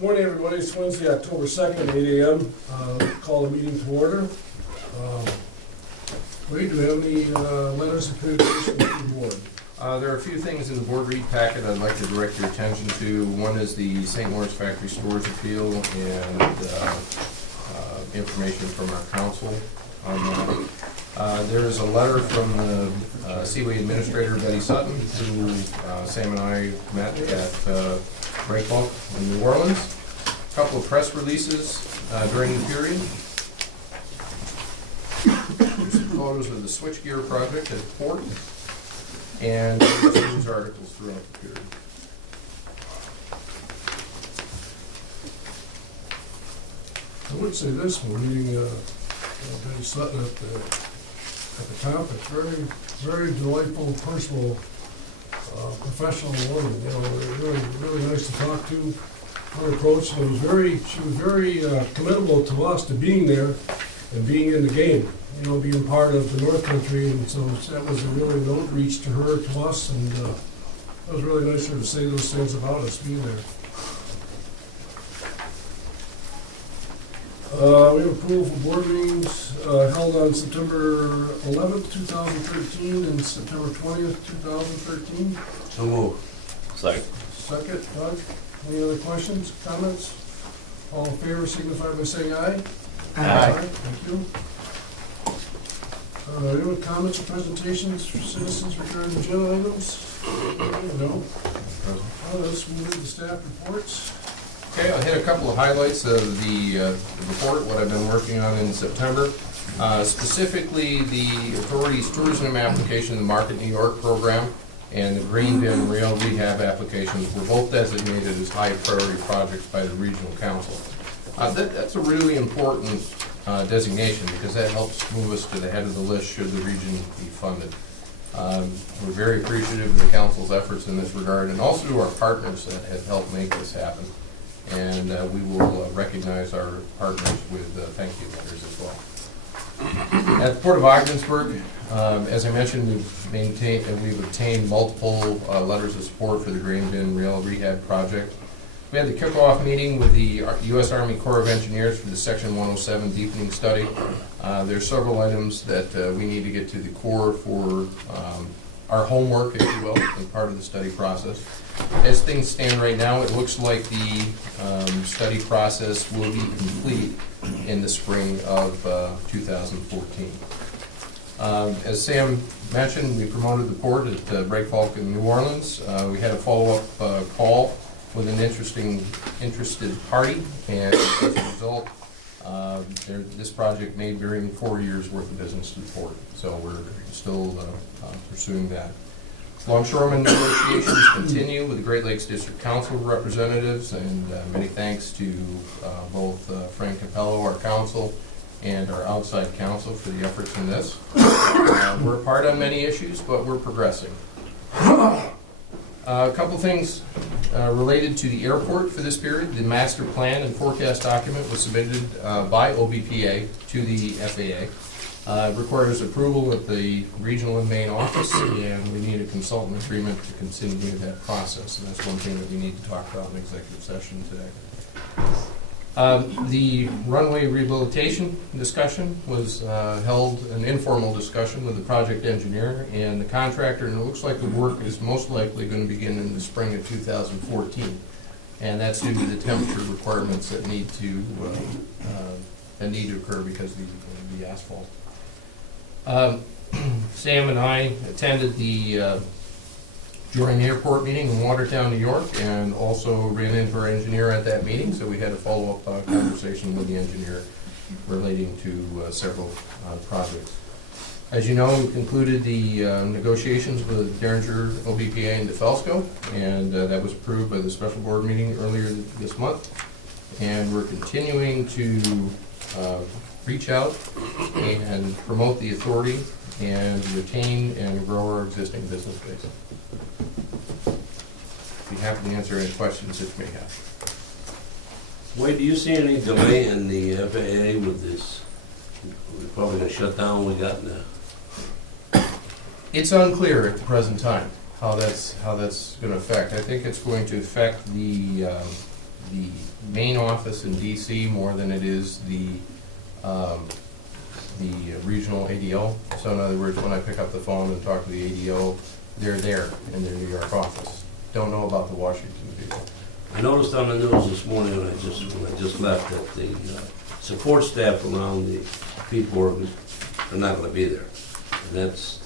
Morning, everybody. It's Wednesday, October 2nd, 8 a.m. Call the meeting to order. Wade, do we have any letters of communication with the board? There are a few things in the board read packet I'd like to direct your attention to. One is the St. Lawrence Factory Stores appeal and information from our council on that. There is a letter from the Seaway Administrator, Betty Sutton, who Sam and I met at Break Bulk in New Orleans. A couple of press releases during the period. Some photos of the switchgear project at the port, and news articles throughout the period. I would say this, when meeting Betty Sutton at the conference, very delightful, personal, professional woman. You know, really nice to talk to. Her approach, and she was very committable to us to being there and being in the game. You know, being part of the North Country, and so that was a really an outreach to her, to us, and it was really nice of her to say those things about us being there. We have approval for board meetings held on September 11th, 2013 and September 20th, 2013. So move. Second. Second, Doug. Any other questions, comments? All in favor signify by saying aye. Aye. Thank you. Any other comments or presentations for citizens regarding agenda items? No. Let's move into staff reports. Okay, I'll hit a couple of highlights of the report, what I've been working on in September. Specifically, the authority's tourism application, the Market New York program, and the Green Bin Rail Rehab applications were both designated as high priority projects by the regional council. That's a really important designation because that helps move us to the head of the list should the region be funded. We're very appreciative of the council's efforts in this regard, and also to our partners that have helped make this happen. And we will recognize our partners with thank you letters as well. At the Port of Ogdensburg, as I mentioned, we've obtained multiple letters of support for the Grain Bin Rail Rehab project. We had the kickoff meeting with the U.S. Army Corps of Engineers for the Section 107 deepening study. There are several items that we need to get to the Corps for our homework, if you will, as part of the study process. As things stand right now, it looks like the study process will be complete in the spring of 2014. As Sam mentioned, we promoted the port at Break Bulk in New Orleans. We had a follow-up call with an interested party, and as a result, this project may bring 4 years worth of business to the port. So we're still pursuing that. Longshoremen negotiations continue with the Great Lakes District Council representatives, and many thanks to both Frank Capello, our council, and our outside counsel for the efforts in this. We're apart on many issues, but we're progressing. A couple things related to the airport for this period. The master plan and forecast document was submitted by OBPA to the FAA. It requires approval at the regional and main office, and we need a consultant agreement to continue that process. And that's one thing that we need to talk about in executive session today. The runway rehabilitation discussion was held, an informal discussion with the project engineer and the contractor, and it looks like the work is most likely going to begin in the spring of 2014. And that's due to the temperature requirements that need to occur because of the asphalt. Sam and I attended the Jordan Airport meeting in Watertown, New York, and also ran into our engineer at that meeting, so we had a follow-up conversation with the engineer relating to several projects. As you know, we concluded the negotiations with Derringer, OBPA, and DeFelsco, and that was approved by the special board meeting earlier this month. And we're continuing to reach out and promote the authority and retain and grow our existing business base. Be happy to answer any questions that you may have. Wade, do you see any delay in the FAA with this? We're probably going to shut down what we got now. It's unclear at the present time how that's going to affect. I think it's going to affect the the main office in DC more than it is the regional ADO. So in other words, when I pick up the phone and talk to the ADO, they're there in their New York office. Don't know about the Washington people. I noticed on the news this morning when I just left that the support staff around the people are not gonna be there. And that's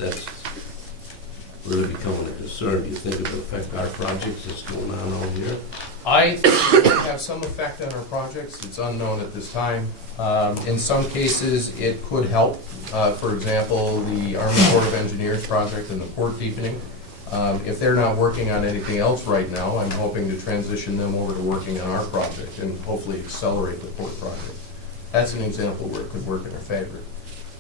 really becoming a concern. Do you think it will affect our projects that's going on over here? I think it will have some effect on our projects. It's unknown at this time. In some cases, it could help. For example, the Army Corps of Engineers project and the port deepening. If they're not working on anything else right now, I'm hoping to transition them over to working on our project and hopefully accelerate the port project. That's an example where it could work in our favor.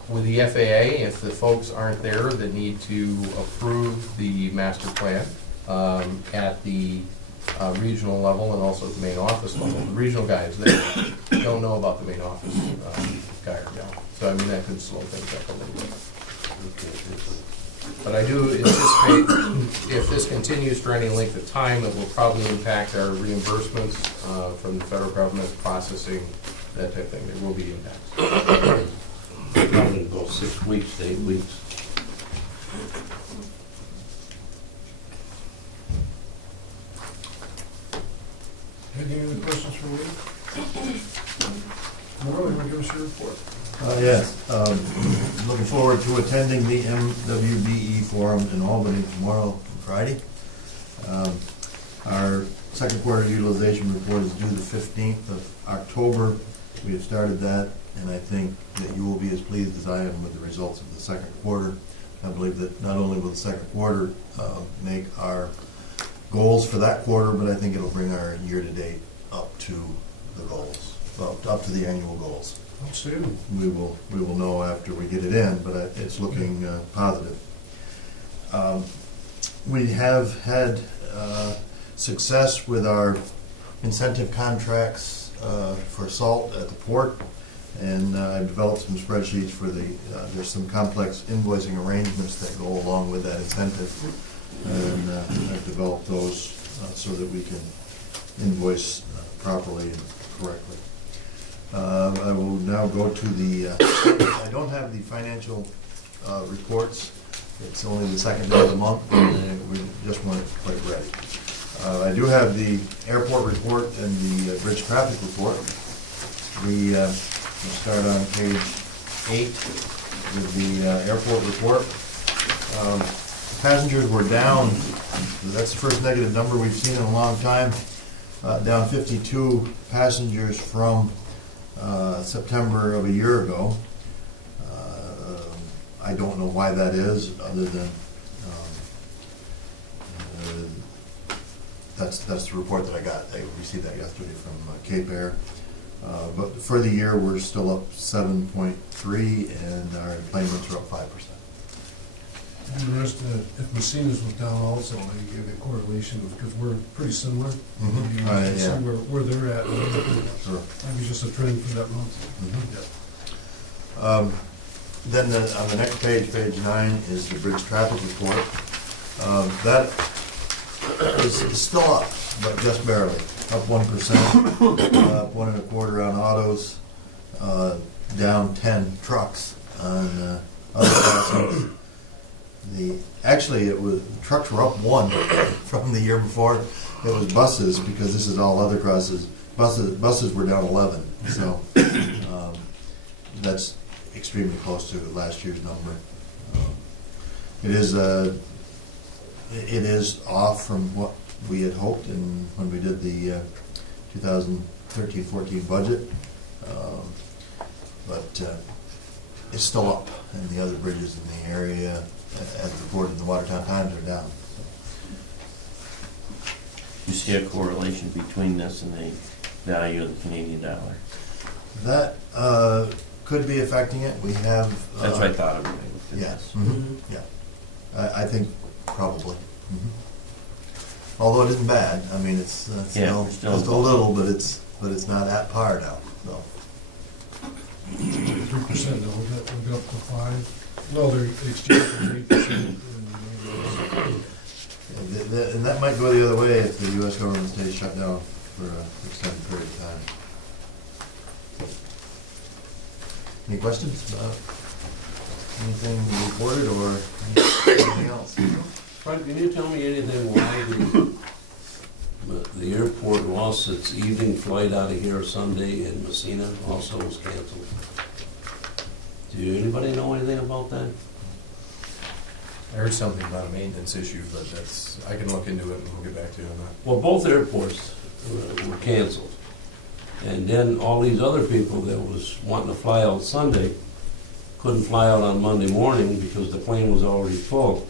With the FAA, if the folks aren't there that need to approve the master plan at the regional level and also at the main office level, the regional guys there don't know about the main office guy or gal. So I mean, that could slow things up a little bit. But I do anticipate if this continues for any length of time, it will probably impact our reimbursements from the federal government, processing, that type of thing. There will be impacts. Probably about 6 weeks to 8 weeks. Any other questions for me? Laura, you want to give us your report? Yes, looking forward to attending the MWBE Forum in Albany tomorrow and Friday. Our second quarter utilization report is due the 15th of October. We have started that, and I think that you will be as pleased as I am with the results of the second quarter. I believe that not only will the second quarter make our goals for that quarter, but I think it'll bring our year-to-date up to the goals, up to the annual goals. Outstanding. We will know after we get it in, but it's looking positive. We have had success with our incentive contracts for salt at the port, and I've developed some spreadsheets for there's some complex invoicing arrangements that go along with that incentive, and I've developed those so that we can invoice properly and correctly. I will now go to I don't have the financial reports. It's only the second day of the month, and we just weren't quite ready. I do have the airport report and the bridge traffic report. We'll start on page 8 with the airport report. Passengers were down. That's the first negative number we've seen in a long time. Down 52 passengers from September of a year ago. I don't know why that is, other than that's the report that I got. I received that yesterday from Cape Air. But for the year, we're still up 7.3, and our enplanements are up 5%. Interesting that if Messina's was down also, they gave a correlation because we're pretty similar. Mhm. You can see Yeah. where they're at. Sure. Maybe just a trend for that month. Mhm. Then on the next page, page 9, is the bridge traffic report. That is still up, but just barely. Up 1%, up 1 1/4 on autos, down 10 trucks on other classes. Actually, trucks were up 1 from the year before. It was buses, because this is all other classes. Buses were down 11, so that's extremely close to last year's number. It is off from what we had hoped when we did the 2013-14 budget, but it's still up, and the other bridges in the area, as reported in the Watertown Times, are down. You see a correlation between this and the value of the Canadian dollar? That could be affecting it. We have... That's what I thought of it. Yes. Mm-hmm. Yeah. I think probably. Mm-hmm. Although it isn't bad. I mean, it's still just a little, but it's not at par now. So. 3% now, we'll go up to 5. No, they're exchanged for 8%. And that might go the other way if the U.S. government stays shut down. for an extended period of time. Any questions about anything reported or anything else? Frank, can you tell me anything why the airport lost its evening flight out of here Sunday and Messina also was canceled? Do anybody know anything about that? I heard something about a maintenance issue, but I can look into it and we'll get back to you on that. Well, both airports were canceled. And then all these other people that was wanting to fly out Sunday couldn't fly out on Monday morning because the plane was already full.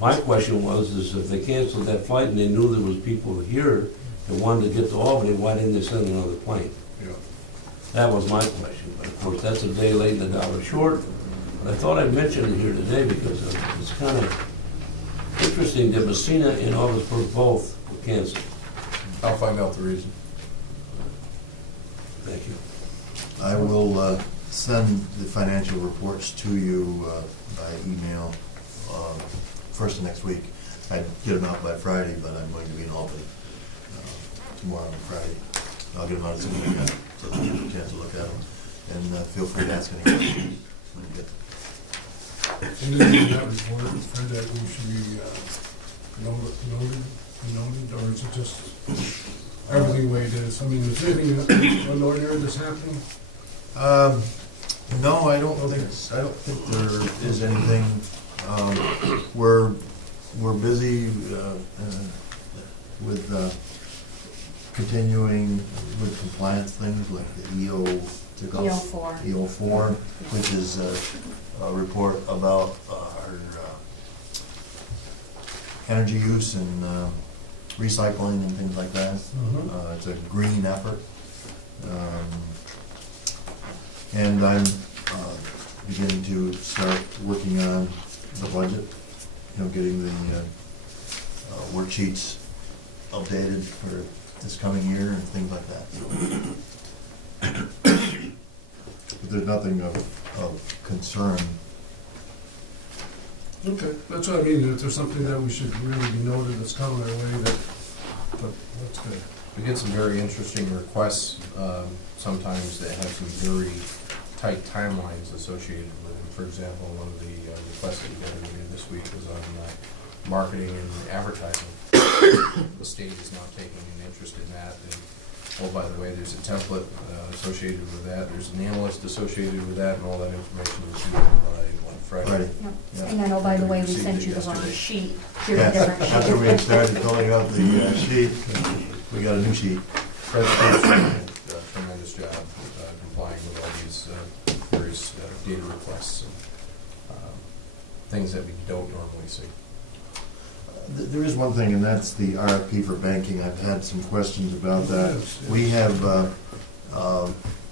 My question is if they canceled that flight and they knew there was people here that wanted to get to Albany, why didn't they send another plane? Yeah. That was my question. But of course, that's a day late and a dollar short. But I thought I'd mention it here today because it's kind of interesting that Messina and Ogdensburg both were canceled. I'll find out the reason. Thank you. I will send the financial reports to you by email first of next week. I'd get them out by Friday, but I'm going to be in Albany tomorrow and Friday. I'll get them out as soon as I can, so that you have a chance to look at them. And feel free to ask any questions when you get them. And then in that report, Fred, that we should be noted, or is it just everything the way it is? I mean, is there anything unordinary that's happening? No, I don't think there is anything. We're busy with continuing with compliance things like the EO4, which is a report about our energy use and recycling and things like that. It's a green effort. And I'm beginning to start working on the budget, getting the worksheets updated for this coming year and things like that. But there's nothing of concern. Okay, that's what I mean, if there's something that we should really be noted that's coming our way, but that's good. We get some very interesting requests, sometimes that have some very tight timelines associated with them. For example, one of the requests that we got earlier this week was on marketing and advertising. The state is now taking an interest in that. And, oh, by the way, there's a template associated with that. There's an analyst associated with that, and all that information was due by Friday. Friday. Yep. Yeah. And then, oh, by the way, we Received sent it you the wrong yesterday. sheet. Here's a different Yeah, after we sheet. had started filling out the sheet, we got a new sheet. Fred's doing a tremendous job complying with all these various data requests and things that we don't normally see. There is one thing, and that's the RFP for banking. I've had some questions about that. Yes, yes. We have,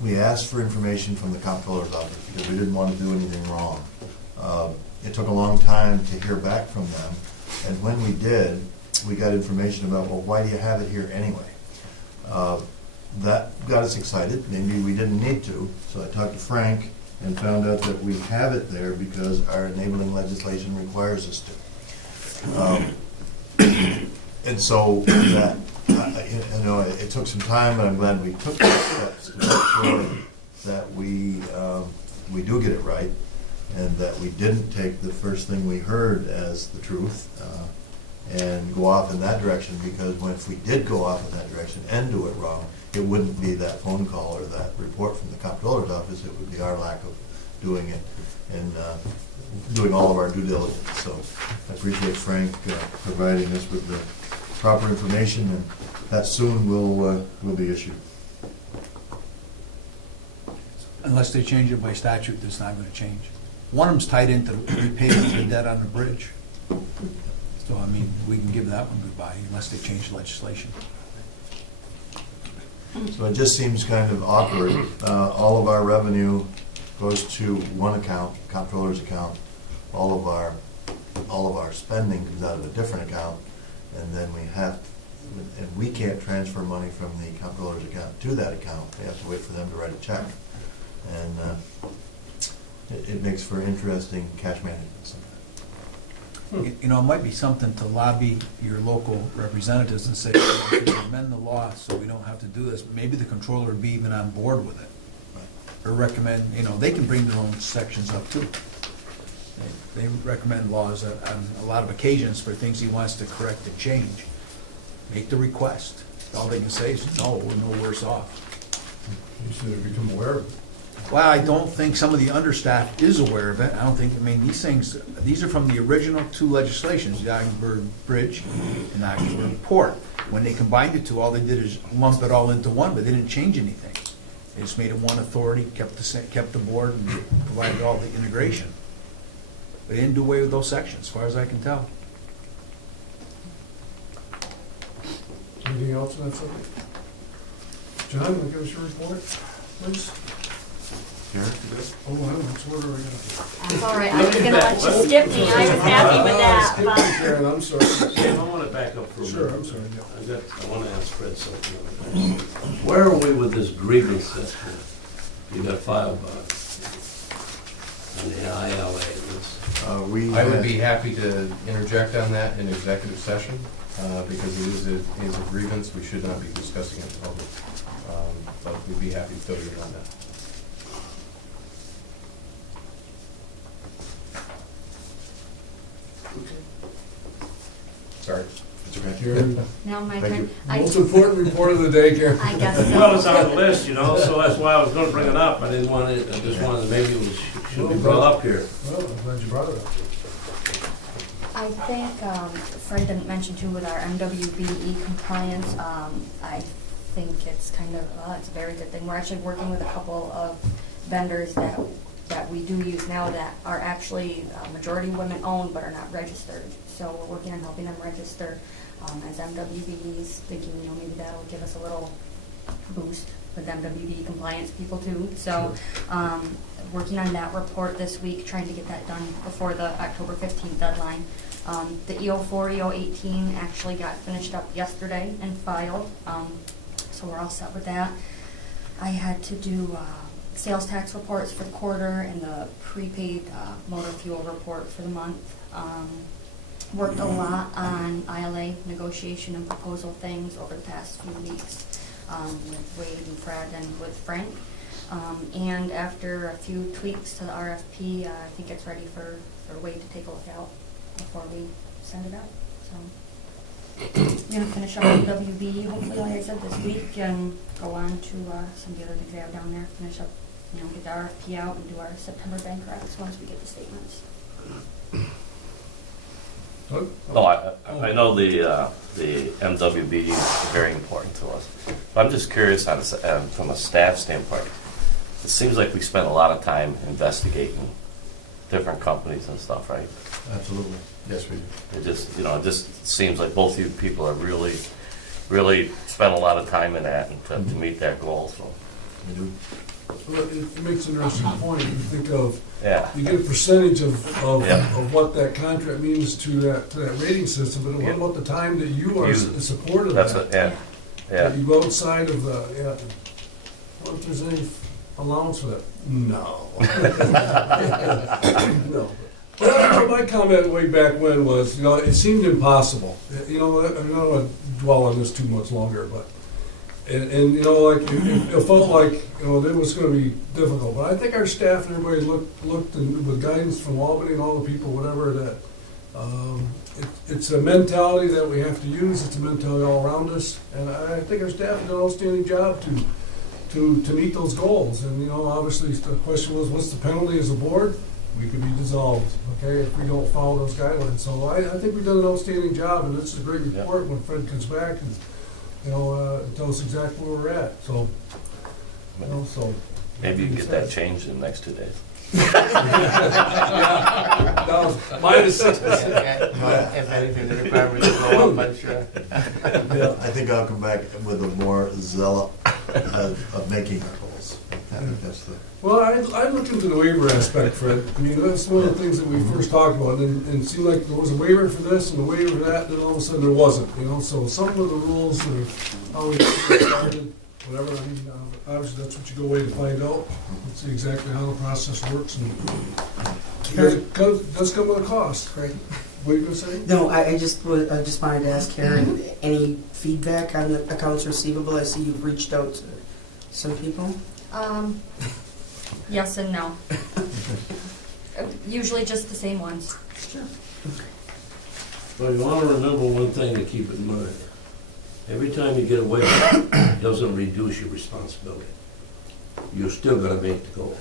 we asked for information from the comptroller's office because we didn't want to do anything wrong. It took a long time to hear back from them, and when we did, we got information about, well, why do you have it here anyway? That got us excited. Maybe we didn't need to, so I talked to Frank and found out that we have it there because our enabling legislation requires us to. And so that, it took some time, but I'm glad we took those steps to make sure that we do get it right, and that we didn't take the first thing we heard as the truth and go off in that direction, because if we did go off in that direction and do it wrong, it wouldn't be that phone call or that report from the comptroller's office. It would be our lack of doing it and doing all of our due diligence. So I appreciate Frank providing us with the proper information, and that soon will be issued. Unless they change it by statute, that's not gonna change. One of them's tied into repayment of the debt on the bridge. So, I mean, we can give that one goodbye unless they change the legislation. So it just seems kind of awkward. All of our revenue goes to one account, comptroller's account. All of our spending comes out of a different account, and then we can't transfer money from the comptroller's account to that account. We have to wait for them to write a check. And it makes for interesting cash management sometimes. You know, it might be something to lobby your local representatives and say, "If we amend the law so we don't have to do this," maybe the controller would be even on board with it. Or recommend, you know, they can bring their own sections up too. They recommend laws on a lot of occasions for things he wants to correct and change. Make the request. All they can say is, no, we're no worse off. You should become aware of it. Well, I don't think some of the understaff is aware of it. I don't think, I mean, these are from the original two legislations, the Ogdensburg Bridge and the Ogdensburg Port. When they combined the two, all they did is lump it all into one, but they didn't change anything. They just made it one authority, kept the board, and provided all the integration. But they didn't do away with those sections, as far as I can tell. Anything else on that subject? John, will you give us your report, please? Oh, I don't know, which order are we going? That's all right, I was gonna let you skip me, I was happy with that, Skip me, Karen, I'm sorry. I want to back up for a minute. Sure, I'm sorry, yeah. I want to ask Fred something. Where are we with this grievance that you got filed by? On the ILA, I would be happy to interject on that in executive session, because it is a grievance, we should not be discussing it in public. But we'd be happy to fill you in on that. Sorry. Karen, now my Thank turn. you. most important report of the day, Karen. I guess well, it's so. on the list, you know, so that's why I was going to bring it up. I didn't want it, I just wanted, maybe it should be brought up here. Well, I'm glad you brought it up. I think Fred didn't mention too with our MWBE compliance, I think it's kind of, it's a very good thing. We're actually working with a couple of vendors that we do use now that are actually majority women owned but are not registered. So we're working on helping them register as MWBEs, thinking, you know, maybe that'll give us a little boost with MWBE compliance people too. So working on that report this week, trying to get that done before the October 15th deadline. The EO4, EO18 actually got finished up yesterday and filed, so we're all set with that. I had to do sales tax reports for the quarter and the prepaid motor fuel report for the month. Worked a lot on ILA negotiation and proposal things over the past few weeks with Wade and Fred and with Frank. And after a few tweaks to the RFP, I think it's ready for Wade to take a look out before we send it out. So I'm gonna finish up with WB hopefully, like I said, this week, and go on to some of the other things we have down there. Finish up, you know, get the RFP out and do our September bank recs once we get the statements. Doug? No, I know the MWB is very important to us. But I'm just curious from a staff standpoint. It seems like we spend a lot of time investigating different companies and stuff, right? Absolutely. Yes, we do. It just, you know, it just seems like both you people are really spent a lot of time in that and to meet that goal, so. We do. Well, it makes an interesting point. You think of, Yeah. you get a percentage of Yeah. what that contract means to that rating system, but what Yeah. about the time that you are You- supportive of That's that? what, yeah, yeah. That you go outside of the, what if there's any allowance for that? No. No. But my comment way back when was, you know, it seemed impossible. You know, I don't want to dwell on this too much longer, but, and you know, like, it felt like, you know, it was gonna be difficult. But I think our staff and everybody looked and with guidance from Albany and all the people, whatever, that, it's a mentality that we have to use. It's a mentality all around us. And I think our staff did an outstanding job to meet those goals. And, you know, obviously, the question was, what's the penalty as a board? We could be dissolved, okay, if we don't follow those guidelines. So I think we've done an outstanding job, and this is a great report when Fred comes back and, you know, tell us exactly where we're at. So, you know, so. Maybe you can get that changed in the next 2 days. No, minus 6%. If anything, the requirement will go up, I'm sure. Yeah. I think I'll come back with a more zealot of making our goals. I think that's the. Well, I looked into the waiver aspect, Fred. I mean, that's one of the things that we first talked about, and it seemed like there was a waiver for this and a waiver for that, and then all of a sudden there wasn't, you know? So some of the rules or how we started, whatever, I mean, obviously that's what you go away to find out, and see exactly how the process works, and because it does come with a cost, right? What are you gonna say? No, I just wanted to ask Karen, any feedback on the accounts receivable? I see you've reached out to some people. Yes and no. Usually just the same ones. Sure. Well, you wanna remember one thing to keep in mind. Every time you get a waiver, it doesn't reduce your responsibility. You're still gonna make the goal.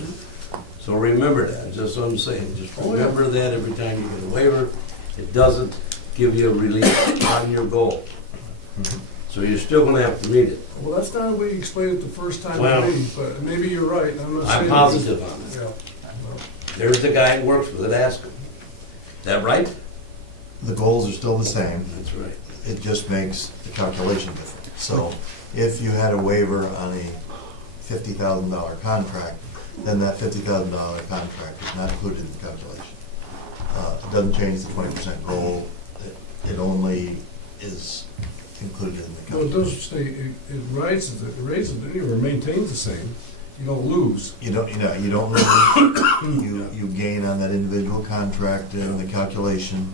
So remember that, just what I'm saying, just remember that every time you get a waiver, it doesn't give you a relief on your goal. So you're still gonna have to meet it. Well, that's not the way you explained it the first time Well, to me, but maybe you're right, I'm not saying. I'm positive on it. Yeah. There's the guy who works with it, ask him. Is that right? The goals are still the same, That's right. it just makes the calculation different. So if you had a waiver on a $50,000 contract, then that $50,000 contract is not included in the calculation. It doesn't change the 20% goal, it only is included in the Well, it calculation. does say, it raises it anyway, maintains the same, you don't lose. You don't lose, you gain on that individual contract in the calculation,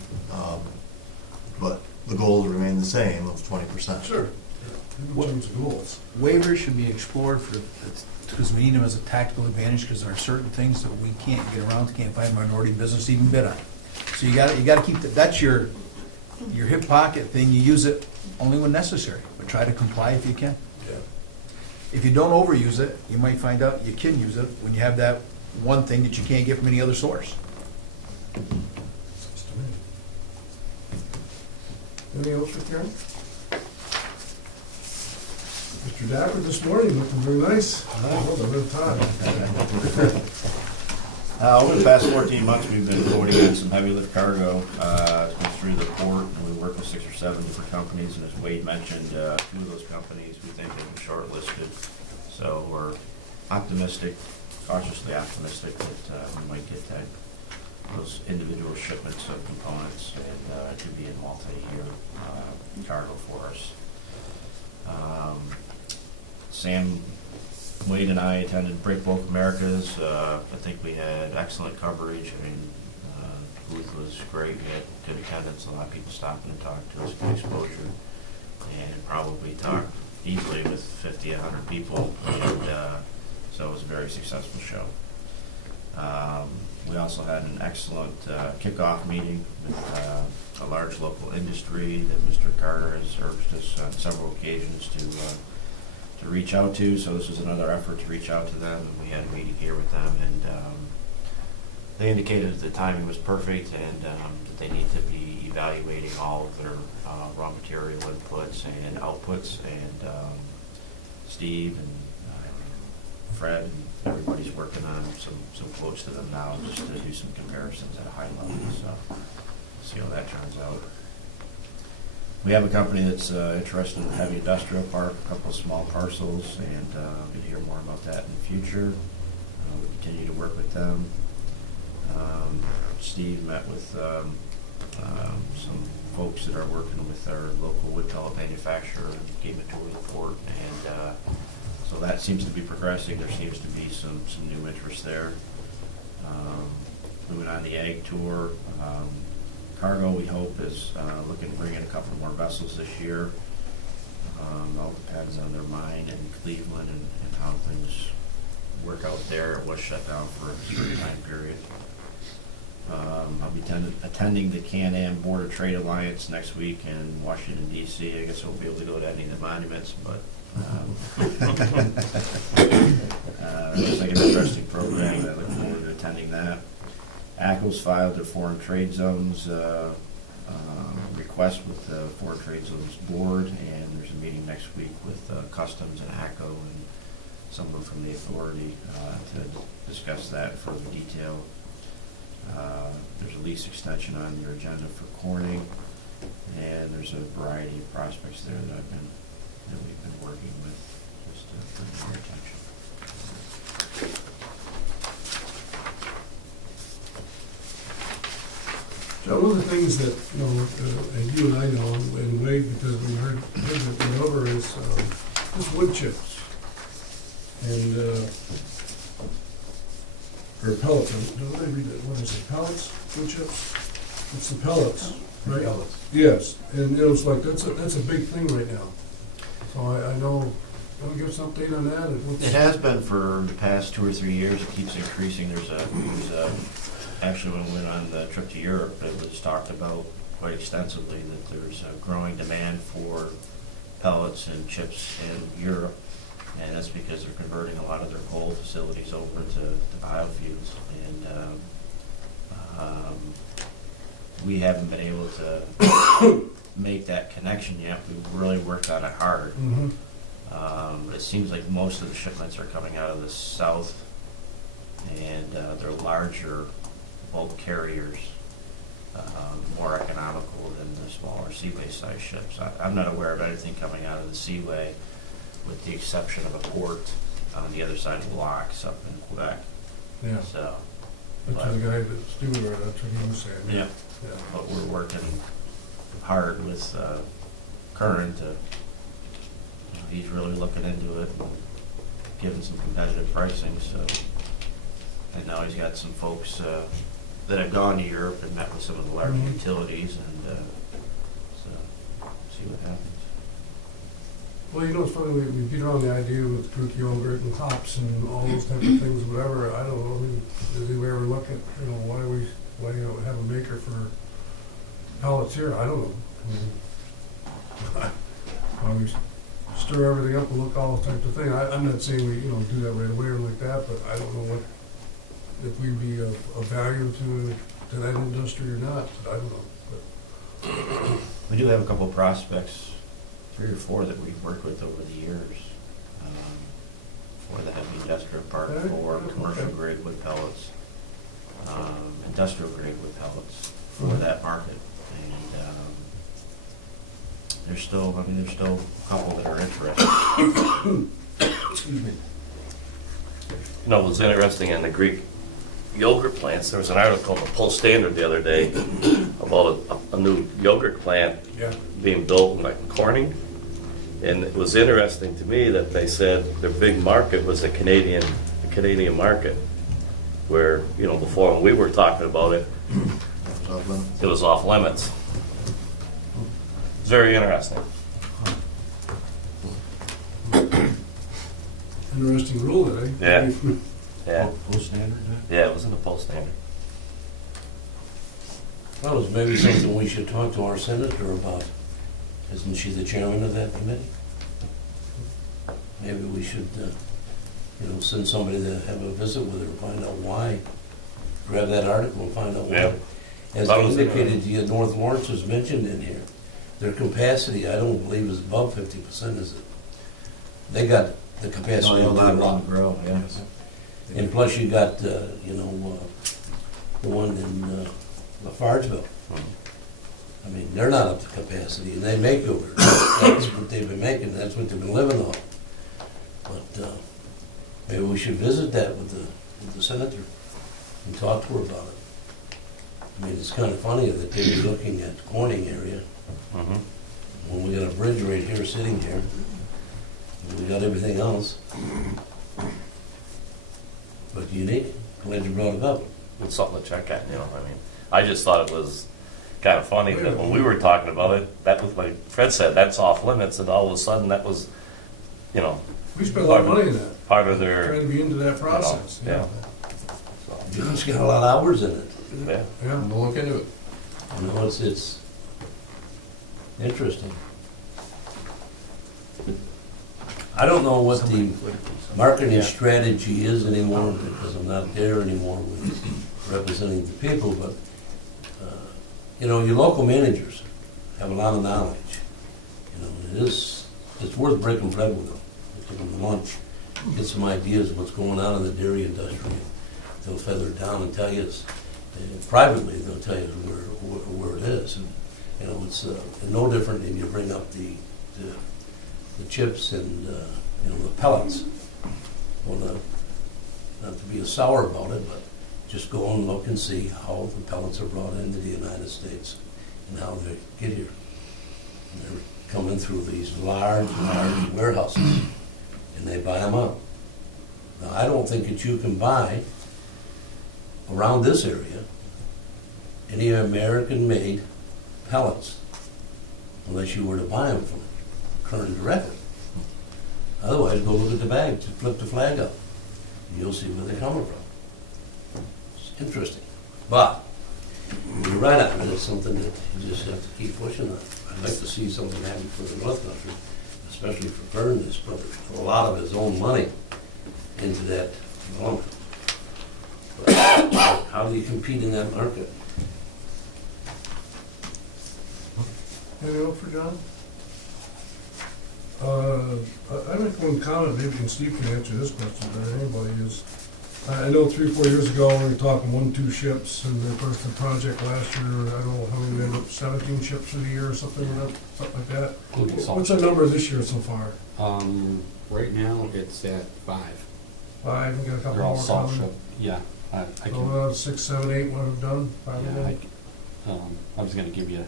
but the goals remain the same of 20%. Sure. You don't change the goals. Waivers should be explored for, because we need them as a tactical advantage, because there are certain things that we can't get around, can't find minority business to even bid on. So you gotta keep, that's your hip pocket thing, you use it only when necessary, but try to comply if you can. Yeah. If you don't overuse it, you might find out you can use it when you have that one thing that you can't get from any other source. Sounds to me. Anything else for Karen? Mr. Dapper this morning, looking very nice. Oh, a real time. Over the past 14 months, we've been quoting on some heavy lift cargo. It's been through the port, and we work with 6 or 7 different companies, and as Wade mentioned, 2 of those companies we think have been shortlisted. So we're optimistic, cautiously optimistic that we might get those individual shipments of components, and it could be a multi-year cargo for us. Sam, Wade and I attended Break Bulk Americas. I think we had excellent coverage. I mean, the booth was great. We had good attendance. A lot of people stopping and talking to us, good exposure, and probably talked easily with 50, 100 people. And so it was a very successful show. We also had an excellent kickoff meeting with a large local industry that Mr. Carter has urged us on several occasions to reach out to. So this was another effort to reach out to them, and we had a meeting here with them, and they indicated that the timing was perfect, and that they need to be evaluating all of their raw material inputs and outputs, and Steve and Fred and everybody's working on some quotes to them now just to do some comparisons at a high level, so see how that turns out. We have a company that's interested in the heavy industrial park, a couple of small parcels, and we'll hear more about that in the future. We continue to work with them. Steve met with some folks that are working with our local wood pellet manufacturer and gave a tour of the port, and so that seems to be progressing. There seems to be some new interest there. Moving on the ag tour. Cargo, we hope, is looking to bring in a couple more vessels this year. All depends on their mine in Cleveland and how things work out there. It was shut down for a certain time period. I'll be attending the Can-Am Border Trade Alliance next week in Washington, D.C. I guess I won't be able to go to any of the monuments, but looks like an interesting program. I look forward to attending that. ACL's filed their foreign trade zones request with the Foreign Trade Zones Board, and there's a meeting next week with Customs and ACO and someone from the authority to discuss that in further detail. There's a lease extension on your agenda for Corning, and there's a variety of prospects there that we've been working with, just to bring your attention. John, one of the things that, and you and I know, and Wade, because we heard it over, is just wood chips. And, or pellets, don't they read it, what is it, pellets, wood chips? It's the pellets, right? Pellets. Yes, and it's like, that's a big thing right now. So I know, can we give us an update on that? It has been for the past 2 or 3 years. It keeps increasing. Actually, when we went on the trip to Europe, it was talked about quite extensively that there's a growing demand for pellets and chips in Europe. And that's because they're converting a lot of their coal facilities over to biofuels. And we haven't been able to make that connection yet. We've really worked on it hard. Mm-hmm. It seems like most of the shipments are coming out of the south, and they're larger bulk carriers, more economical than the smaller Seaway size ships. I'm not aware of anything coming out of the Seaway, with the exception of a port on the other side of the locks up in Quebec. Yeah, So, that's the guy that's doing it, that's what he was saying. yeah, Yeah. but we're working hard with Current to, he's really looking into it and giving some competitive pricing, so. And now he's got some folks that have gone to Europe and met with some of the larger Mhm. utilities, and so, see what happens. Well, you know, it's funny, we beat around the idea with Greek yogurt and hops and all those type of things, whatever. I don't know, I mean, did we ever look at, you know, why you don't have a maker for pellets here? I don't know. I mean, why we stir everything up and look all those types of things. I'm not saying we, you know, do that right away or like that, but I don't know what, if we'd be of value to that industry or not. I don't know. But We do have a couple of prospects, 3 or 4 that we've worked with over the years, for the heavy industrial park, Okay, for okay. commercial grade wood pellets, industrial grade wood pellets for Mhm. that market. And there's still a couple that are interested. excuse me. You know, it was interesting in the Greek yogurt plants. There was an article in the Post Standard the other day about a new yogurt plant Yeah. being built in like Corning. And it was interesting to me that they said their big market was the Canadian market, where, you know, before when we were talking about it, it was off limits. It's very interesting. Interesting rule that, eh? Yeah. Yeah, Post Standard, yeah, it was in the Post Standard. Well, it's maybe something we should talk to our senator about. Isn't she the chairman of that committee? Maybe we should, you know, send somebody to have a visit with her, find out why. Grab that article and find out why. Yeah. As That I was indicated to you, North Lawrence was mentioned in here. Their capacity, I don't believe, is above 50%, is it? They got the capacity to do a lot. grow, yeah. And plus you got, you know, the one in Lafargeville. I mean, they're not up to capacity, and they make yogurt. That's what they've been making, that's what they've been living on. But maybe we should visit that with the senator and talk to her about it. I mean, it's kind of funny that they were looking at the Corning area, Mhm. when we got a bridge right here, sitting here, and we got everything else. But unique, glad you brought it up. It's something to check at, you know, I mean, I just thought it was kind of funny that when we were talking about it, that was like Fred said, that's off limits, and all of a sudden that was, you know, We spent a lot of money in that, part of their, trying to be into that process. yeah. It's got a lot of hours in it. Yeah. Yeah. We'll look into it. You know, it's interesting. I don't know what the marketing strategy is anymore, because I'm not there anymore with representing the people, but, you know, your local managers have a lot of knowledge. You know, it's worth breaking bread with them, give them lunch, get some ideas of what's going on in the dairy industry. They'll feather it down and tell you, privately, they'll tell you where it is. And, you know, it's no different than you bring up the chips and, you know, the pellets. Well, not to be a sour about it, but just go and look and see how the pellets are brought into the United States and how they get here. And they're coming through these large warehouses, and they buy them up. Now, I don't think that you can buy around this area any American-made pellets unless you were to buy them from Kern directly. Otherwise, go look at the bag, just flip the flag up, and you'll see where they're coming from. It's interesting. But you're right on it. It's something that you just have to keep pushing on. I'd like to see something happen for the North Country, especially for Kern. That's put a lot of his own money into that development. But how do you compete in that market? Anything else for John? I make one comment, maybe and Steve can answer this question better than anybody is. I know 3-4 years ago, we were talking 1-2 ships, and the first project last year, I don't know how many, we ended up 17 ships for the year or something like that. Including salt. What's our number this year so far? Right now, it's at 5. 5, we got a couple They're all more salt coming. ship. Yeah, I So can, 6, 7, 8, what have done? Probably yeah, done. I was gonna give you.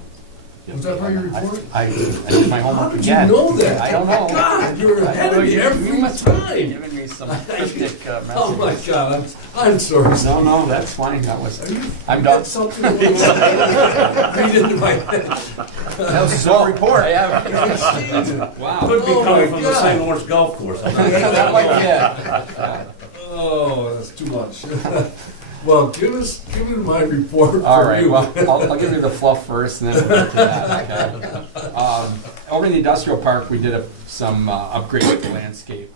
Was that part of your report? I did my homework How did you again. know that? I don't know. God, you're ahead of me every time. Giving me some cryptic messages. Oh my God, I'm sorry. No, no, that's fine, that was, Are you, I'm you done. got something you want to read into my head? That was his own report. I have. Wow. Could be Oh, coming my from the God. St. Lawrence Golf Course. That might be it. Oh, that's too much. Well, give me my report. All for right, you. well, I'll give you the fluff first, and then we'll get to that, okay? Over in the industrial park, we did some upgrades to the landscape.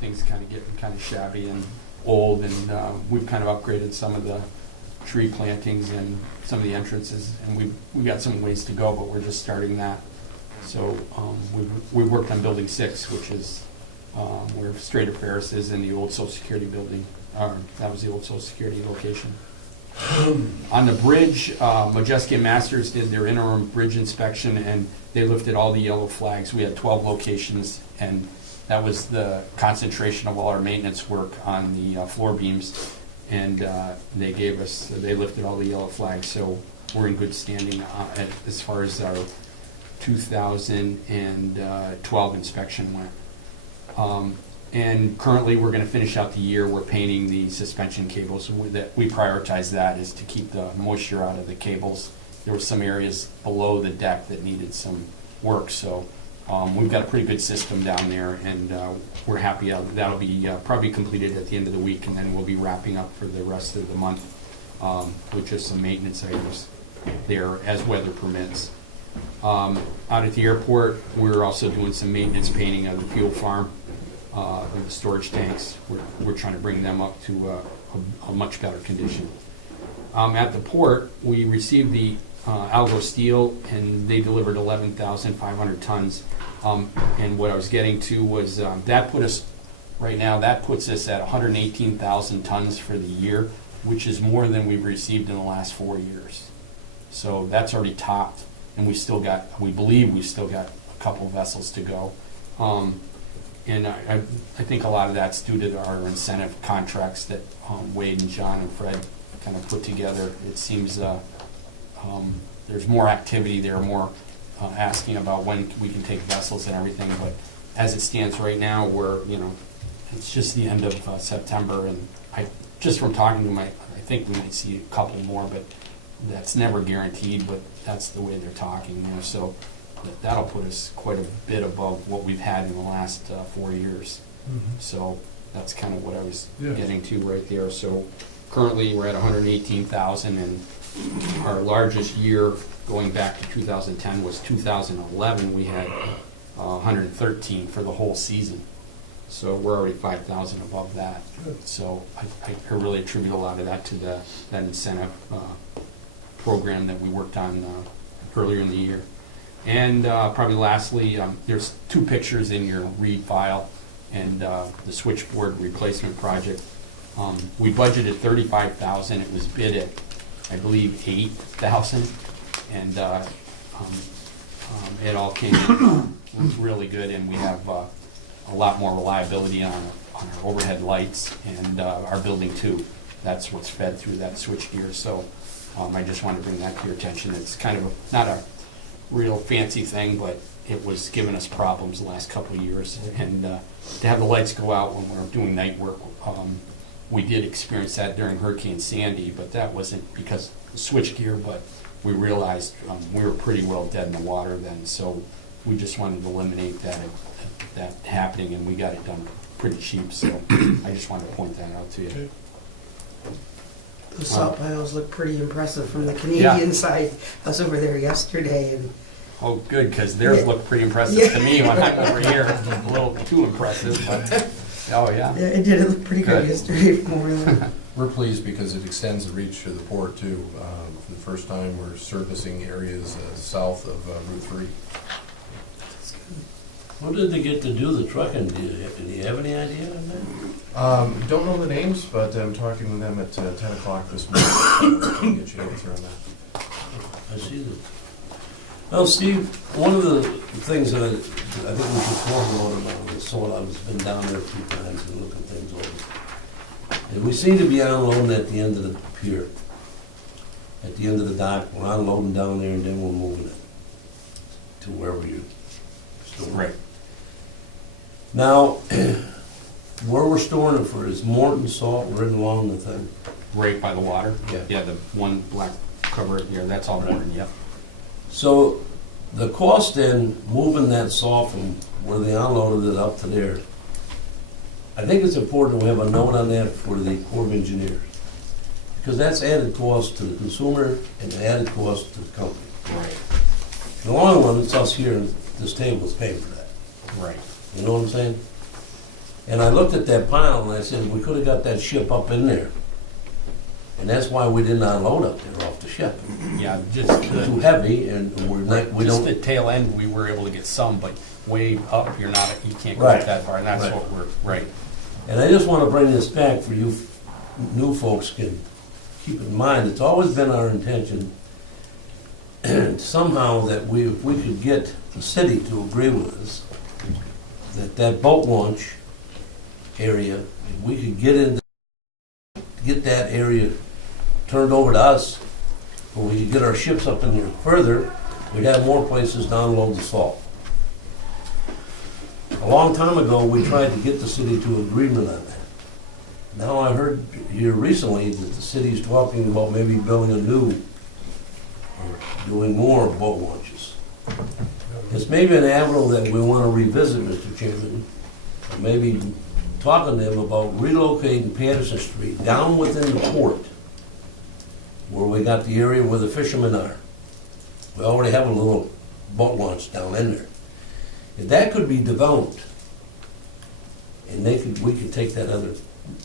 Things kind of getting kind of shabby and old, and we've kind of upgraded some of the tree plantings and some of the entrances, and we've got some ways to go, but we're just starting that. So we worked on Building 6, which is where Strader Ferris is in the old Social Security building. That was the old Social Security location. On the bridge, Majeski and Masters did their interim bridge inspection, and they lifted all the yellow flags. We had 12 locations, and that was the concentration of all our maintenance work on the floor beams. And they lifted all the yellow flags, so we're in good standing as far as our 2012 inspection went. And currently, we're gonna finish out the year, we're painting the suspension cables. We prioritize that is to keep the moisture out of the cables. There were some areas below the deck that needed some work, so we've got a pretty good system down there, and we're happy. That'll be probably completed at the end of the week, and then we'll be wrapping up for the rest of the month with just some maintenance items there as weather permits. Out at the airport, we're also doing some maintenance painting of the fuel farm. The storage tanks, we're trying to bring them up to a much better condition. At the port, we received the Algo Steel, and they delivered 11,500 tons. And what I was getting to was that puts us at 118,000 tons for the year, which is more than we've received in the last 4 years. So that's already topped, and we believe we've still got a couple vessels to go. And I think a lot of that's due to our incentive contracts that Wade and John and Fred kind of put together. It seems there's more activity there, more asking about when we can take vessels and everything. But as it stands right now, it's just the end of September, and just from talking to them, I think we might see a couple more, but that's never guaranteed. But that's the way they're talking there. So that'll put us quite a bit above what we've had in the last 4 years. Mhm. So that's kind of what I was Yes. getting to right there. So currently, we're at 118,000, and our largest year going back to 2010 was 2011. We had 113 for the whole season. So we're already 5,000 above that. Good. So I really attribute a lot of that to that incentive program that we worked on earlier in the year. And probably lastly, there's 2 pictures in your read file, and the switchboard replacement project. We budgeted 35,000. It was bid at, I believe, 8,000, and it all came in really good. And we have a lot more reliability on our overhead lights and our building too. That's what's fed through that switchgear. So I just wanted to bring that to your attention. It's kind of not a real fancy thing, but it was giving us problems the last couple of years. And to have the lights go out when we're doing night work We did experience that during Hurricane Sandy, but that wasn't because of switchgear, but we realized we were pretty well dead in the water then, so we just wanted to eliminate that happening, and we got it done pretty cheap, so I just wanted to point that out to you. The salt piles look pretty impressive from the Canadian side. I was over there yesterday, and Oh, good, because theirs Yeah. looked pretty impressive to me when I'm over here. A little too impressive, but, oh, yeah. yeah, it did look pretty good Good. yesterday from over there. We're pleased because it extends the reach to the port too. For the first time, we're servicing areas south of Route 3. What did they get to do the trucking? Do you have any idea on that? Don't know the names, but I'm talking with them at 10 o'clock this morning. So I'll get you an answer on that. I see that. Well, Steve, one of the things that I think we should talk about is salt. I've been down there a few times and looking things over. And we seem to be unloading at the end of the pier, at the end of the dock. We're unloading down there and then we're moving it to wherever you store it. Right. Now, where we're storing it for is Morton salt right along the thing. Right by the water? Yeah. Yeah, the one black cover here, that's all Morton, yep. So the cost in moving that salt from where they unloaded it up to there, I think it's important we have a note on that for the Corps of Engineers. Because that's added cost to the consumer and added cost to the company. Right. In the long run, it's us here at this table is paying for that. Right. You know what I'm saying? And I looked at that pile and I said, we could have got that ship up in there. And that's why we did not load up there off the ship. Yeah, just Too heavy and we just don't. the tail end, we were able to get some, but way up, you can't go Right. up that far, and that's Right. what we're, right. And I just want to bring this back for you new folks can keep in mind, it's always been our intention somehow that if we could get the city to agree with us, that boat launch area, if we could get that area turned over to us, where we could get our ships up in there further, we'd have more places to unload the salt. A long time ago, we tried to get the city to agreement on that. Now I heard here recently that the city's talking about maybe building a new, or doing more boat launches. It's maybe an avenue that we want to revisit, Mr. Chairman. Maybe talking to them about relocating Patterson Street down within the port, where we got the area where the fishermen are. We already have a little boat launch down in there. If that could be developed, and we could take that other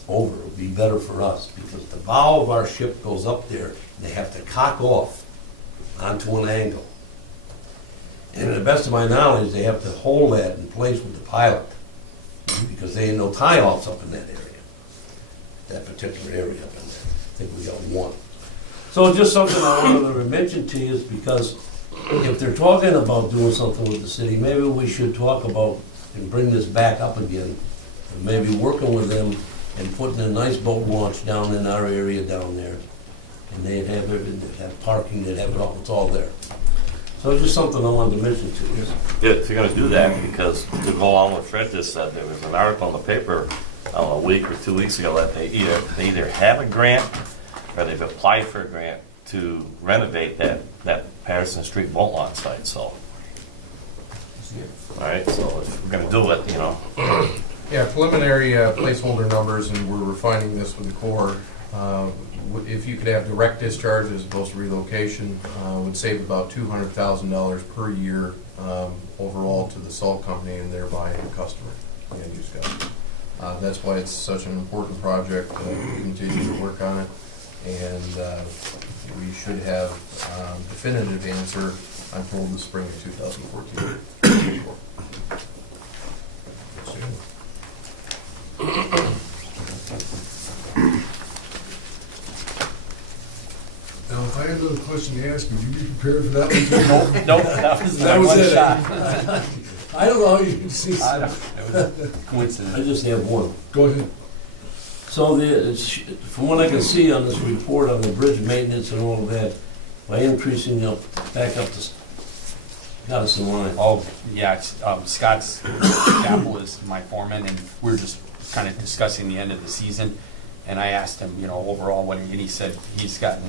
over, it would be better for us, because the bow of our ship goes up there, they have to cock off onto an angle. And to the best of my knowledge, they have to hold that in place with the pilot, because there ain't no tie-offs up in that area, that particular area up in there. I think we got one. So just something I wanted to mention to you is because if they're talking about doing something with the city, maybe we should talk about and bring this back up again, and maybe working with them and putting a nice boat launch down in our area down there. And they'd have everything, they'd have parking, they'd have it all, it's all there. So it's just something I wanted to mention to you. Yeah, if you're gonna do that, because to go along with Fred just said, there was an article in the paper, I don't know, a week or 2 weeks ago, that they either have a grant or they've applied for a grant to renovate that Patterson Street boat launch site, so. All right, so if we're gonna do it, Yeah, preliminary placeholder numbers, and we're refining this with the Corps. If you could have direct discharge as opposed to relocation, would save about $200,000 per year overall to the salt company and thereby the customer, the end use guy. That's why it's such an important project. We continue to work on it, and we should have definitive answer, I'm told, the spring of 2014. Now, if I had another question to ask, would you be prepared for that one? Nope, that was That my was one it. shot. I don't know how you can see. It was a coincidence. I just have one. Go ahead. So from what I can see on this report on the bridge maintenance and all of that, by increasing back up to Goddison line. Oh, yeah, it's, Scott's Chapel is my foreman, and we're just kind of discussing the end of the season. And I asked him, you know, overall what, and he said he's gotten,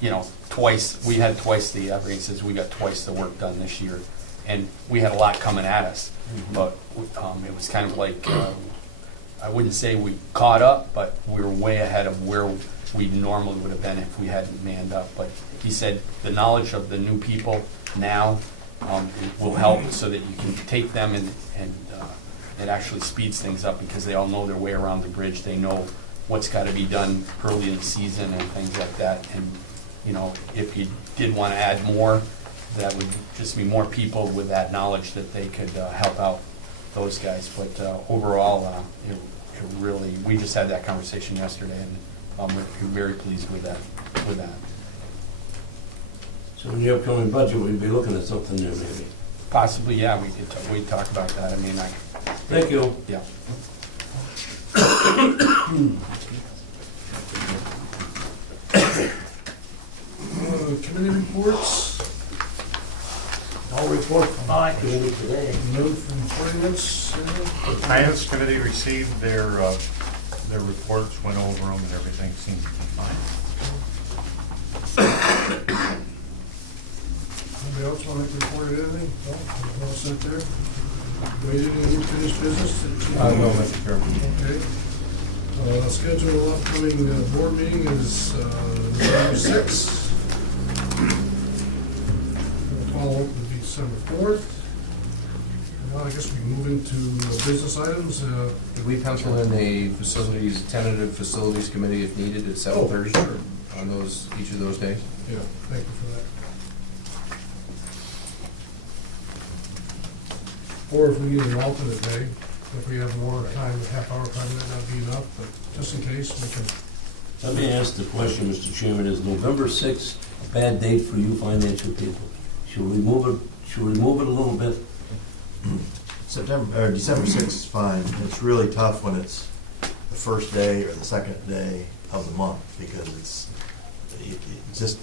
you know, twice, we had twice the, he says we got twice the work done this year. And we had a lot coming at us, but it was kind of like, I wouldn't say we caught up, but we were way ahead of where we normally would have been if we hadn't manned up. But he said the knowledge of the new people now will help so that you can take them and it actually speeds things up because they all know their way around the bridge. They know what's got to be done early in the season and things like that. And, you know, if you did want to add more, that would just be more people with that knowledge that they could help out those guys. But overall, it really, we just had that conversation yesterday, and we're very pleased with that. So in the upcoming budget, we'd be looking at something new maybe. Possibly, yeah, we talked about that. I mean, Thank you. yeah. Committee reports, No report from my committee today. note from finance. The Finance Committee received their reports, went over them, and everything seemed to be fine. Anybody else want to report anything? No? All set there? Waited any unfinished business? No, Mr. Chairman. Okay. Scheduled upcoming board meeting is November 6th. Follow up would be December 4th. Well, I guess we can move into business items. Did we pencil in a tentative facilities committee if needed at 7:30? Oh, sure. On each of those days? Yeah, thank you for that. Or if we need an alternate day, if we have more time, half-hour time, that might be enough, but just in case, we can. Let me ask the question, Mr. Chairman, is November 6th a bad date for you financial people? Should we move it a little bit? December 6th is fine. It's really tough when it's the first day or the second day of the month because it's just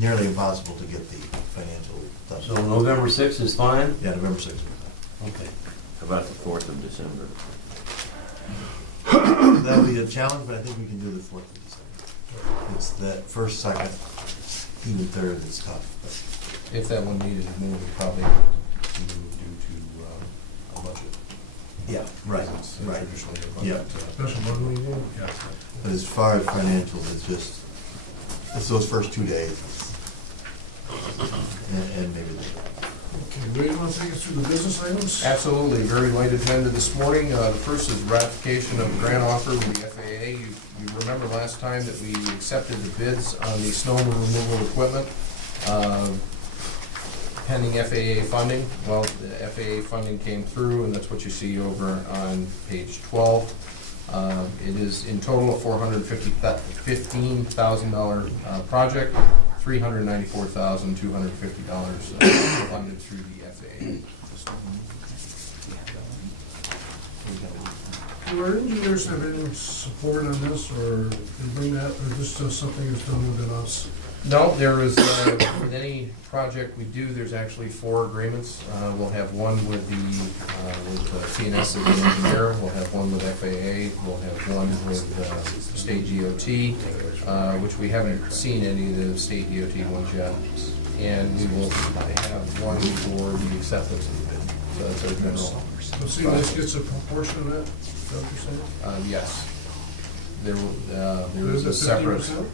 nearly impossible to get the financial stuff. So November 6th is fine? Yeah, November 6th. Okay. How about the 4th of December? That'll be a challenge, but I think we can do the 4th of December. It's that first, second, even third is tough. But If that one needed to move, we probably due to a budget. yeah, right, It's right. traditionally a Yeah. budget. Special board meeting? Yeah. But as far as financials, it's those first 2 days. And maybe later. Okay, Ray, you want to take us through the business items? Absolutely, very light agenda this morning. The first is ratification of grant offer with the FAA. You remember last time that we accepted the bids on the snow removal equipment, pending FAA funding. Well, the FAA funding came through, and that's what you see over on page 12. It is in total a $415,000 project, $394,250 funded through the FAA. Do our engineers have any support on this, or can bring that, or is this just something that's done within us? No, there is, with any project we do, there's actually 4 agreements. We'll have one with CNS as the engineer, we'll have one with FAA, we'll have one with state DOT, which we haven't seen any of the state DOT ones yet. And we will have one for the acceptance of the bid. So that's our general. So CNS gets a proportion of that, is that what you're saying? Yes. There is a separate. 50%?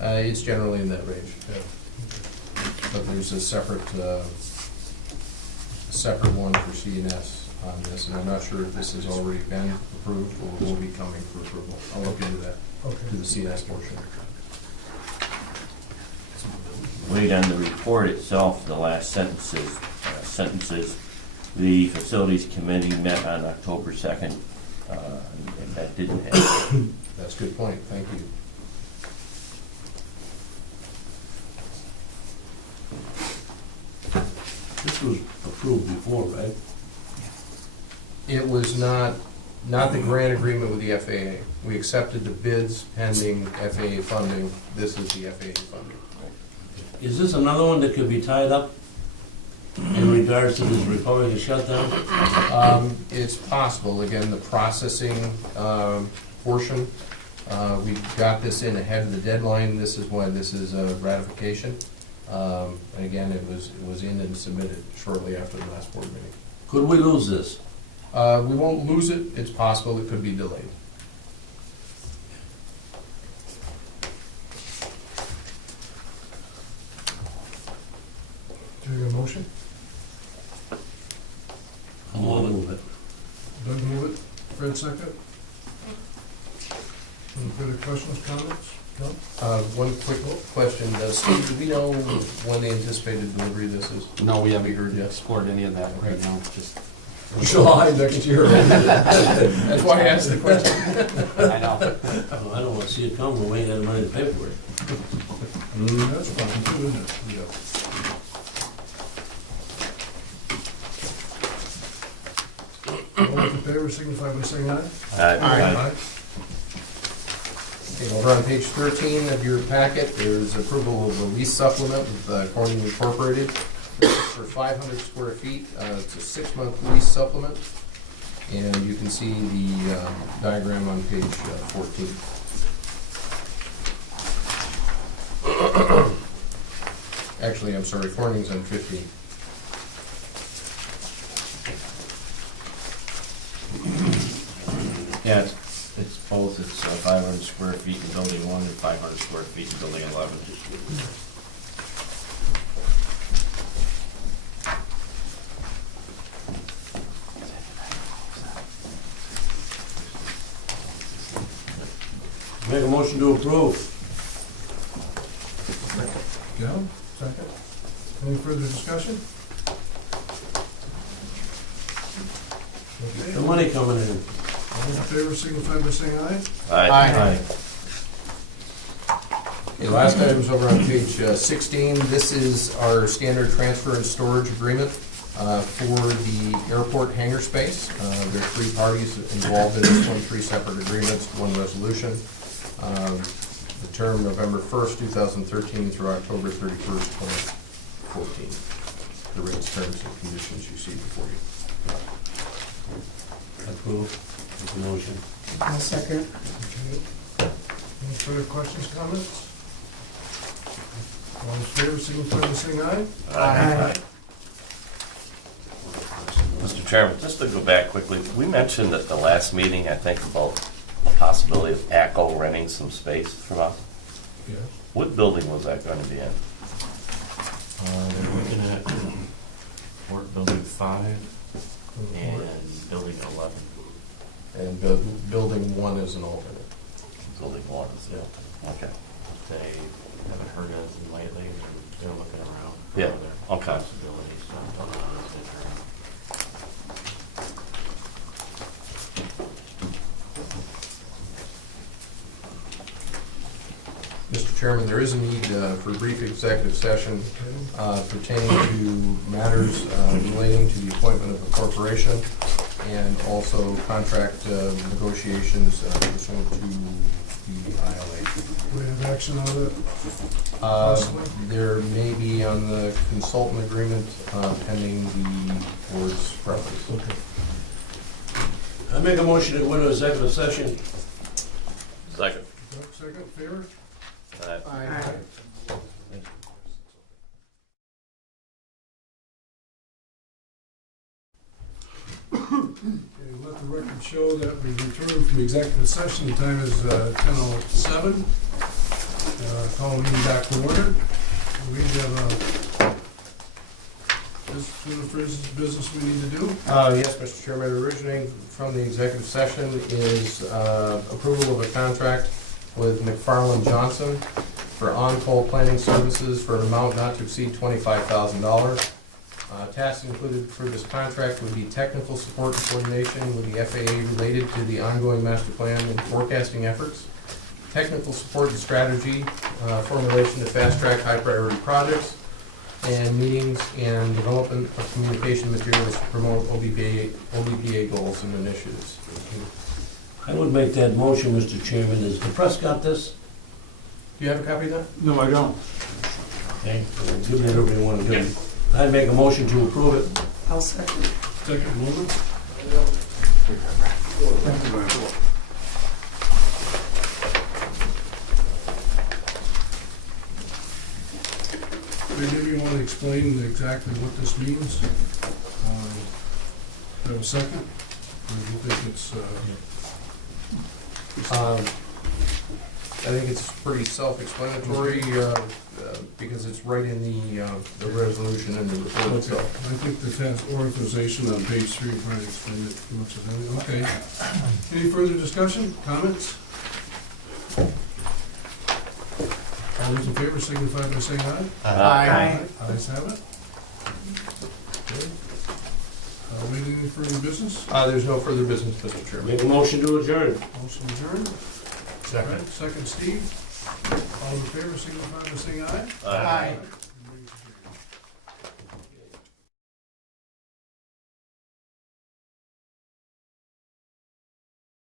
It's generally in that range, but there's a separate one for CNS on this, and I'm not sure if this has already been approved or will be coming for approval. I'll look into that, to the CNS portion. Wait on the report itself, the last sentences. The Facilities Committee met on October 2nd, and that didn't happen. That's a good point, thank you. This was approved before, right? It was not the grant agreement with the FAA. We accepted the bids pending FAA funding. This is the FAA funding. Is this another one that could be tied up in regards to this Republican shutdown? It's possible, again, the processing portion We got this in ahead of the deadline. This is why this is a ratification. And again, it was in and submitted shortly after the last board meeting. Could we lose this? We won't lose it. It's possible it could be delayed. Do you have a motion? I'll move it. Doug move it, Fred second. Any further questions, comments? No? One quick question. Steve, do we know when the anticipated delivery of this is? No, we haven't Heard yet? explored any of that right now, just, July next year. That's why I asked the question. I know. Oh, I don't want to see it come when we ain't got the money to pay for it. That's fine, too, isn't it? Yeah. All those in favor signify by saying aye. Aye. Okay, over on page 13 of your packet, there's approval of a lease supplement with Corning Incorporated. This is for 500 square feet. It's a 6-month lease supplement. And you can see the diagram on page 14. Actually, I'm sorry, Corning's on 15. Yeah, it's both, it's 500 square feet in building 1 and 500 square feet in building 11. Make a motion to approve. Gal, second. Any further discussion? Okay, The money coming in. all in favor signify by saying aye. Aye. Okay, last item's over on page 16. This is our standard transfer and storage agreement for the airport hangar space. There are 3 parties involved in this one, 3 separate agreements, 1 resolution. The term November 1st, 2013 through October 31st, 2014. The rates, terms, and conditions you see before you. Approve. Make a motion. I'll second. Okay. Any further questions, comments? All in favor signify by saying aye. Aye. Mr. Chairman, just to go back quickly, we mentioned at the last meeting, I think, about the possibility of ACO renting some space from us. Yes. What building was that going to be in? They're looking at Port Building 5 and Building 11. And building 1 is an alternate. Building 1 is the okay. They haven't heard anything lately, and they're looking around for Yeah, other okay. possibilities. So I don't know if it's Mr. Chairman, there is a need for a brief executive session pertaining to matters relating to the appointment of a corporation and also contract negotiations pursuant to the ILA. We have action on it, possibly? There may be on the consultant agreement pending the board's preference. Okay. I make a motion to go into executive session. Second. Second, favor? Aye. Okay, let the record show that we returned from executive session. The time is 10:07. Call the meeting back to order. We have business we need to do. Yes, Mr. Chairman, originating from the executive session is approval of a contract with McFarland Johnson for on-call planning services for an amount not to exceed $25,000. Tasks included for this contract would be technical support and coordination with the FAA related to the ongoing master plan and forecasting efforts, technical support and strategy, formulation to fast-track high-priority projects, and meetings and development of communication materials to promote OBPA goals and initiatives. I would make that motion, Mr. Chairman. Has the press got this? Do you have a copy of that? No, I don't. Okay. Give me whatever you want to give me. I make a motion to approve it. I'll second. Second, move it. maybe you want to explain exactly what this means? Do you have a second? Or do you think it's, I think it's pretty self-explanatory, because it's right in the resolution and the report okay, itself. I think that has authorization on page 3, probably explain it too much of anything. Okay. Any further discussion, comments? All those in favor signify by saying aye. Aye. Ayes have it. Okay. Waiting any further business? There's no further business, Mr. Chairman. Make a motion to adjourn. Motion adjourned. Second. Second, Steve. All in favor signify by saying aye. Aye.